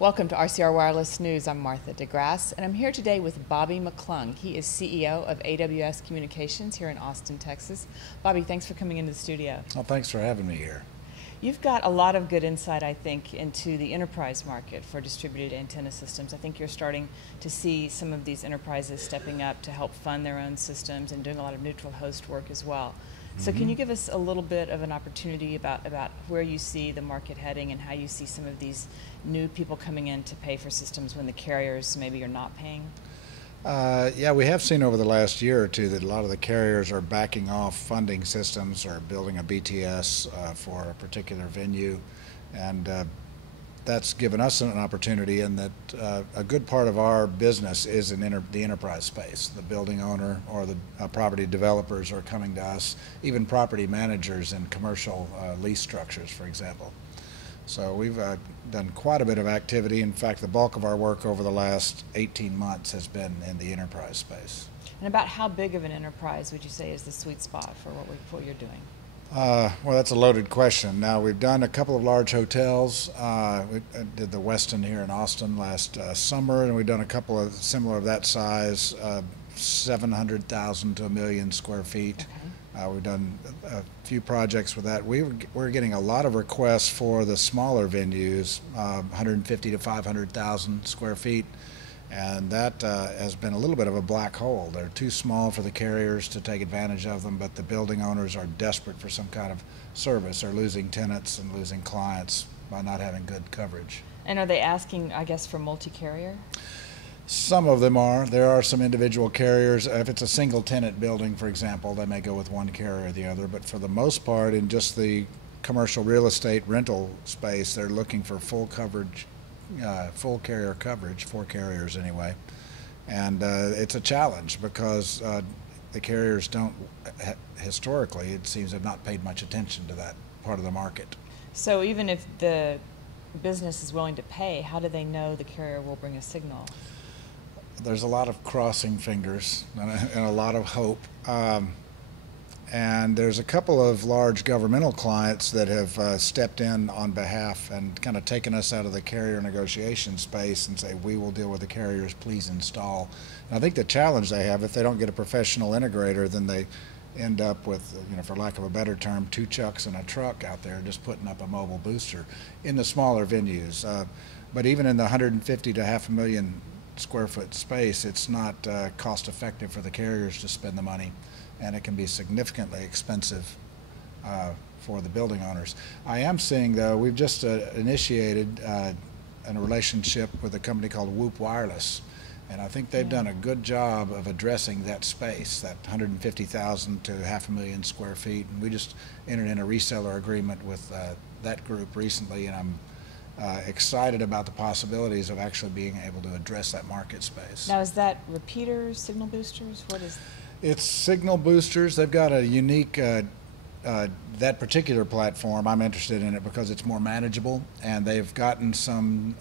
Welcome to RCR Wireless News. I'm Martha DeGrasse, and I'm here today with Bobby McClung. He is CEO of AWS Communications here in Austin, Texas. Bobby, thanks for coming into the studio. Well, thanks for having me here. You've got a lot of good insight, I think, into the enterprise market for distributed antenna systems. I think you're starting to see some of these enterprises stepping up to help fund their own systems and doing a lot of neutral host work as well. So can you give us a little bit of an opportunity about where you see the market heading and how you see some of these new people coming in to pay for systems when the carriers maybe are not paying? Yeah, we have seen over the last year or two that a lot of the carriers are backing off funding systems or building a BTS for a particular venue, and that's given us an opportunity in that a good part of our business is in the enterprise space. The building owner or the property developers are coming to us, even property managers in commercial lease structures, for example. So we've done quite a bit of activity. In fact, the bulk of our work over the last 18 months has been in the enterprise space. And about how big of an enterprise would you say is the sweet spot for what you're doing? Well, that's a loaded question. Now, we've done a couple of large hotels. We did the Westin here in Austin last summer, and we've done a couple of similar of that size, 700,000 to a million square feet. Okay. We've done a few projects with that. We're getting a lot of requests for the smaller venues, 150 to 500,000 square feet. And that has been a little bit of a black hole. They're too small for the carriers to take advantage of them, but the building owners are desperate for some kind of service. They're losing tenants and losing clients by not having good coverage. And are they asking, I guess, for multi-carrier? Some of them are. There are some individual carriers. If it's a single tenant building, for example, they may go with one carrier or the other. But for the most part, in just the commercial real estate rental space, they're looking for full coverage. Full carrier coverage, 4 carriers anyway, and it's a challenge because the carriers don't, historically it seems, have not paid much attention to that part of the market. So even if the business is willing to pay, how do they know the carrier will bring a signal? There's a lot of crossing fingers and a lot of hope. And there's a couple of large governmental clients that have stepped in on behalf and kind of taken us out of the carrier negotiation space and say, we will deal with the carriers, please install. And I think the challenge they have, if they don't get a professional integrator, then they end up with, for lack of a better term, 2 chucks and a truck out there just putting up a mobile booster in the smaller venues. But even in the 150 to half a million square foot space, it's not cost effective for the carriers to spend the money. And it can be significantly expensive for the building owners. I am seeing, though, we've just initiated a relationship with a company called Whoop Wireless, and I think they've done a good job of addressing that space, that 150,000 to half a million square feet. And we just entered in a reseller agreement with that group recently, and I'm excited about the possibilities of actually being able to address that market space. Now, is that repeaters, signal boosters? What is? It's signal boosters. They've got a unique, that particular platform, I'm interested in it because it's more manageable, and they've gotten some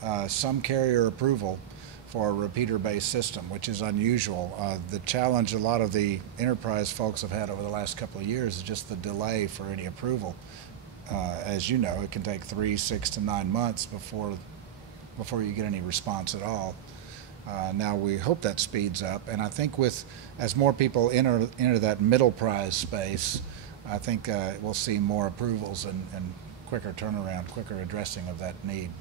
carrier approval for a repeater-based system, which is unusual. The challenge a lot of the enterprise folks have had over the last couple of years is just the delay for any approval. As you know, it can take 3, 6 to 9 months before you get any response at all. Now we hope that speeds up, and I think as more people enter that middle prize space, I think we'll see more approvals and quicker turnaround, quicker addressing of that need.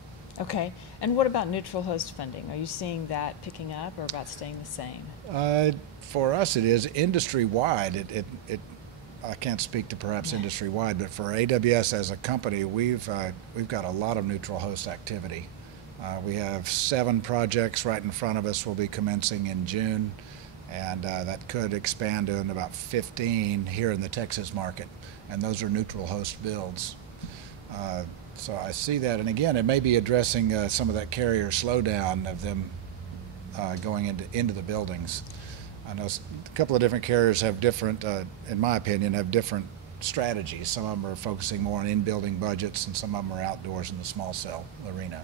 Okay, and what about neutral host funding? Are you seeing that picking up or about staying the same? For us, it is industry-wide. I can't speak to perhaps industry-wide, but for AWS as a company, we've got a lot of neutral host activity. We have 7 projects right in front of us. We'll be commencing in June, and that could expand to about 15 here in the Texas market, and those are neutral host builds. So I see that, and again, it may be addressing some of that carrier slowdown of them going into the buildings. I know a couple of different carriers have different, in my opinion, have different strategies. Some of them are focusing more on in-building budgets, and some of them are outdoors in the small cell arena.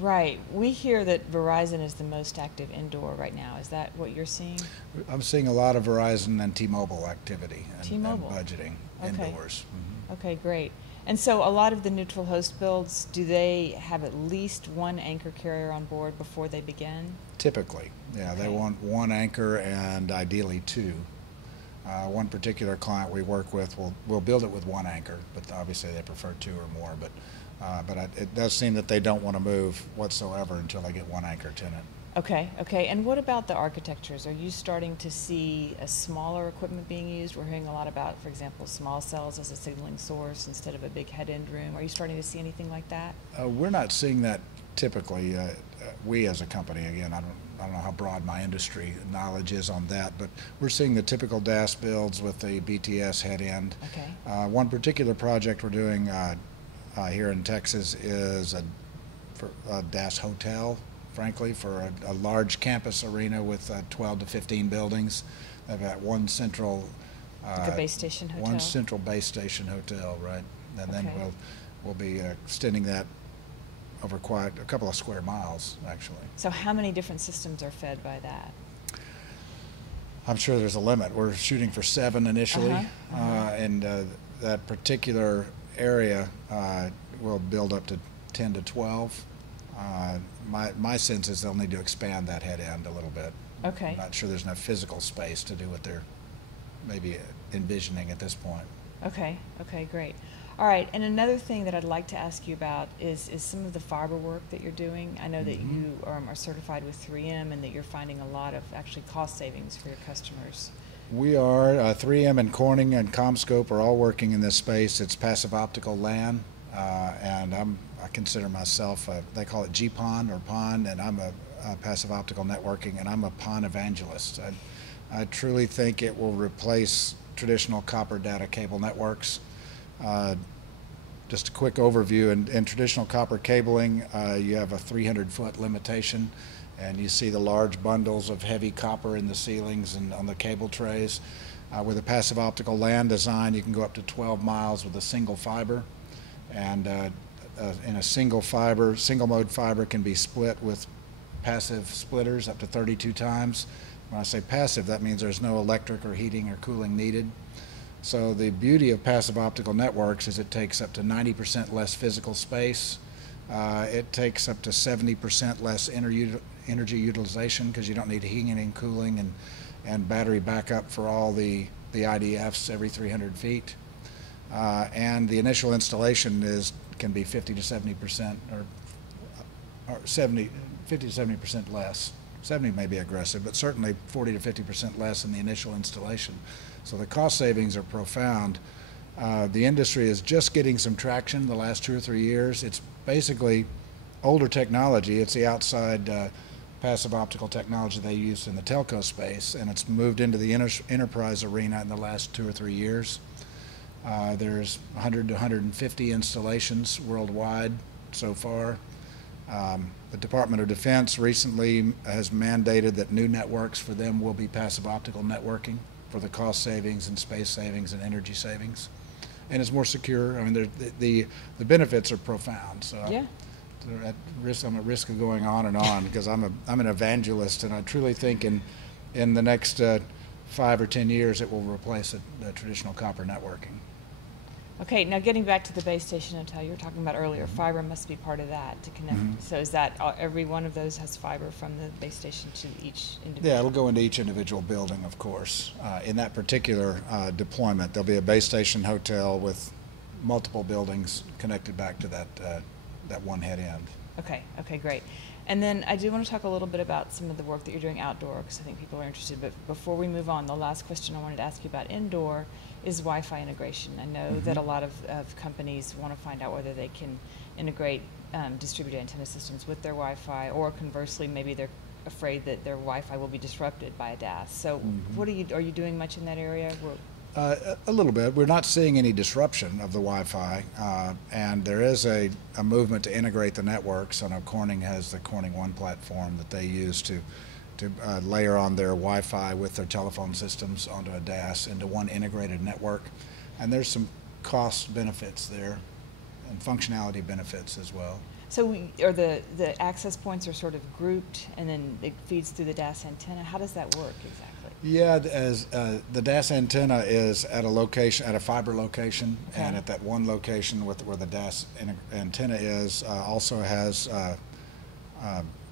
Right. We hear that Verizon is the most active indoor right now. Is that what you're seeing? I'm seeing a lot of Verizon and T-Mobile activity and T-Mobile budgeting indoors. Okay, great. And so a lot of the neutral host builds, do they have at least one anchor carrier on board before they begin? Typically, yeah. Okay. They want one anchor and ideally two. One particular client we work with will build it with one anchor, but obviously they prefer two or more. But it does seem that they don't want to move whatsoever until they get one anchor tenant. Okay, okay. And what about the architectures? Are you starting to see a smaller equipment being used? We're hearing a lot about, for example, small cells as a signaling source instead of a big head-end room. Are you starting to see anything like that? We're not seeing that typically. We as a company, again, I don't know how broad my industry knowledge is on that, but we're seeing the typical DAS builds with the BTS head-end. Okay. One particular project we're doing here in Texas is a DAS hotel. Frankly, for a large campus arena with 12 to 15 buildings. They've got one central like a base station hotel? One central base station hotel, right? And then we'll be extending that over quite a couple of square miles, actually. So how many different systems are fed by that? I'm sure there's a limit. We're shooting for 7 initially, and that particular area will build up to 10 to 12. My sense is they'll need to expand that head end a little bit. Okay. I'm not sure there's enough physical space to do what they're maybe envisioning at this point. Okay, okay, great. All right, and another thing that I'd like to ask you about is some of the fiber work that you're doing. I know that you are certified with 3M and that you're finding a lot of actually cost savings for your customers. We are. 3M and Corning and CommScope are all working in this space. It's passive optical LAN, and I consider myself, they call it GPON or PON, and I'm a passive optical networking, and I'm a PON evangelist. I truly think it will replace traditional copper data cable networks. Just a quick overview, in traditional copper cabling, you have a 300-foot limitation, and you see the large bundles of heavy copper in the ceilings and on the cable trays. With a passive optical LAN design, you can go up to 12 miles with a single fiber, and in a single mode fiber can be split with passive splitters up to 32 times. When I say passive, that means there's no electric or heating or cooling needed. So the beauty of passive optical networks is it takes up to 90% less physical space. It takes up to 70% less energy utilization because you don't need heating and cooling and battery backup for all the IDFs every 300 feet. And the initial installation can be 50 to 70% or 50 to 70% less. 70 may be aggressive, but certainly 40 to 50% less in the initial installation. So the cost savings are profound. The industry is just getting some traction the last 2 or 3 years. It's basically older technology. It's the outside passive optical technology they used in the telco space, and it's moved into the enterprise arena in the last 2 or 3 years. There's 100 to 150 installations worldwide so far. The Department of Defense recently has mandated that new networks for them will be passive optical networking for the cost savings and space savings and energy savings. And it's more secure. I mean, the benefits are profound. So yeah. I'm at risk of going on and on because I'm an evangelist, and I truly think in the next 5 or 10 years it will replace the traditional copper networking. Okay, now getting back to the base station hotel you were talking about earlier, fiber must be part of that to connect. So is that every one of those has fiber from the base station to each individual? Yeah, it'll go into each individual building, of course. In that particular deployment, there'll be a base station hotel with multiple buildings connected back to that one head end. Okay, okay, great. And then I do want to talk a little bit about some of the work that you're doing outdoor because I think people are interested. But before we move on, the last question I wanted to ask you about indoor is Wi-Fi integration. I know that a lot of companies want to find out whether they can integrate distributed antenna systems with their Wi-Fi, or conversely, maybe they're afraid that their Wi-Fi will be disrupted by a DAS. So what are you doing much in that area? A little bit. We're not seeing any disruption of the Wi-Fi, and there is a movement to integrate the networks. I know Corning has the Corning One platform that they use to layer on their Wi-Fi with their telephone systems onto a DAS into one integrated network. And there's some cost benefits there and functionality benefits as well. So the access points are sort of grouped and then it feeds through the DAS antenna. How does that work exactly? Yeah, as the DAS antenna is at a location, at a fiber location, Okay. and at that one location where the DAS antenna is, also has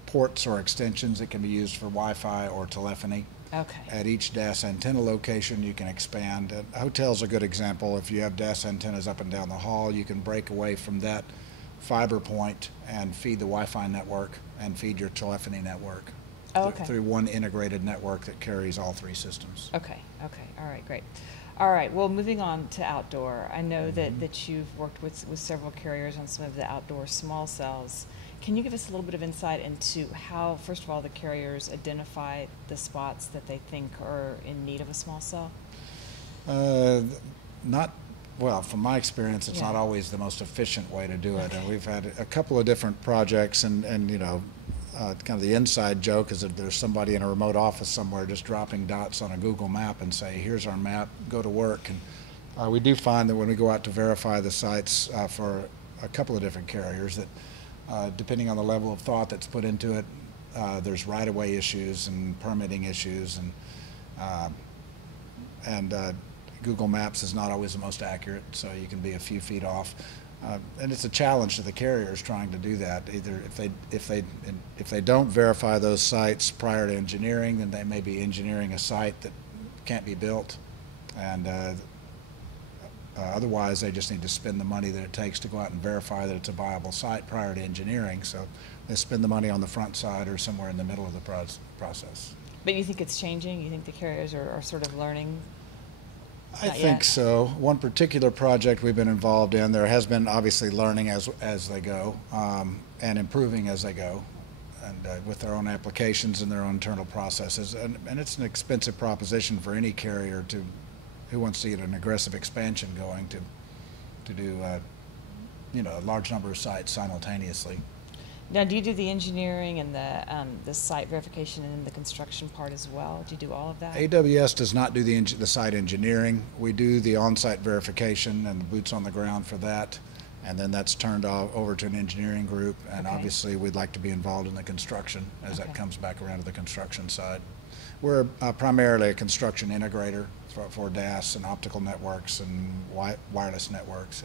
ports or extensions that can be used for Wi-Fi or telephony. Okay. At each DAS antenna location, you can expand. Hotels are a good example. If you have DAS antennas up and down the hall, you can break away from that fiber point and feed the Wi-Fi network and feed your telephony network. Oh, okay. Through one integrated network that carries all three systems. Okay, okay, all right, great. All right, well, moving on to outdoor. I know that you've worked with several carriers on some of the outdoor small cells. Can you give us a little bit of insight into how, first of all, the carriers identify the spots that they think are in need of a small cell? Well, from my experience, it's not always the most efficient way to do it. Okay. And we've had a couple of different projects, and you know, kind of the inside joke is that there's somebody in a remote office somewhere just dropping dots on a Google map and say, here's our map, go to work. And we do find that when we go out to verify the sites for a couple of different carriers, that depending on the level of thought that's put into it, there's right-of-way issues and permitting issues, and Google Maps is not always the most accurate, so you can be a few feet off. And it's a challenge to the carriers trying to do that. Either if they don't verify those sites prior to engineering, then they may be engineering a site that can't be built, and otherwise they just need to spend the money that it takes to go out and verify that it's a viable site prior to engineering. So they spend the money on the front side or somewhere in the middle of the process. But you think it's changing? You think the carriers are sort of learning? I think so. One particular project we've been involved in, there has been obviously learning as they go, and improving as they go, and with their own applications and their own internal processes. And it's an expensive proposition for any carrier who wants to get an aggressive expansion going to do you know, a large number of sites simultaneously. Now, do you do the engineering and the site verification and the construction part as well? Do you do all of that? AWS does not do the site engineering. We do the on-site verification and the boots on the ground for that, and then that's turned over to an engineering group, and obviously we'd like to be involved in the construction as that comes back around to the construction side. We're primarily a construction integrator for DAS and optical networks and wireless networks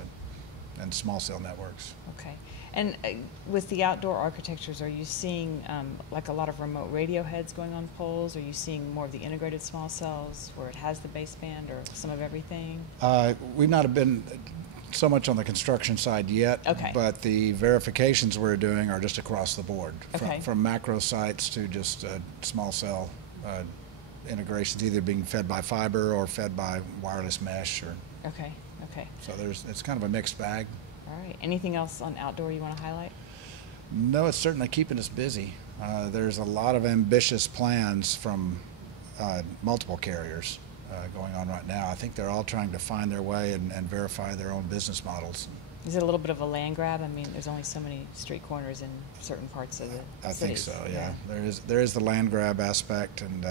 and small cell networks. Okay. And with the outdoor architectures, are you seeing like a lot of remote radio heads going on poles? Are you seeing more of the integrated small cells where it has the baseband or some of everything? We've not been so much on the construction side yet, but the verifications we're doing are just across the board, from macro sites to just small cell integrations, either being fed by fiber or fed by wireless mesh. Okay. So it's kind of a mixed bag. All right. Anything else on outdoor you want to highlight? No, it's certainly keeping us busy. There's a lot of ambitious plans from multiple carriers going on right now. I think they're all trying to find their way and verify their own business models. Is it a little bit of a land grab? I mean, there's only so many street corners in certain parts of the I cities. think so, yeah. There is the land grab aspect, and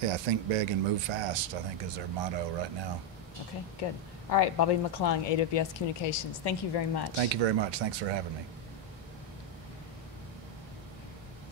think big and move fast, I think, is their motto right now. Okay, good. All right, Bobby McClung, AWS Communications. Thank you very much. Thank you very much. Thanks for having me.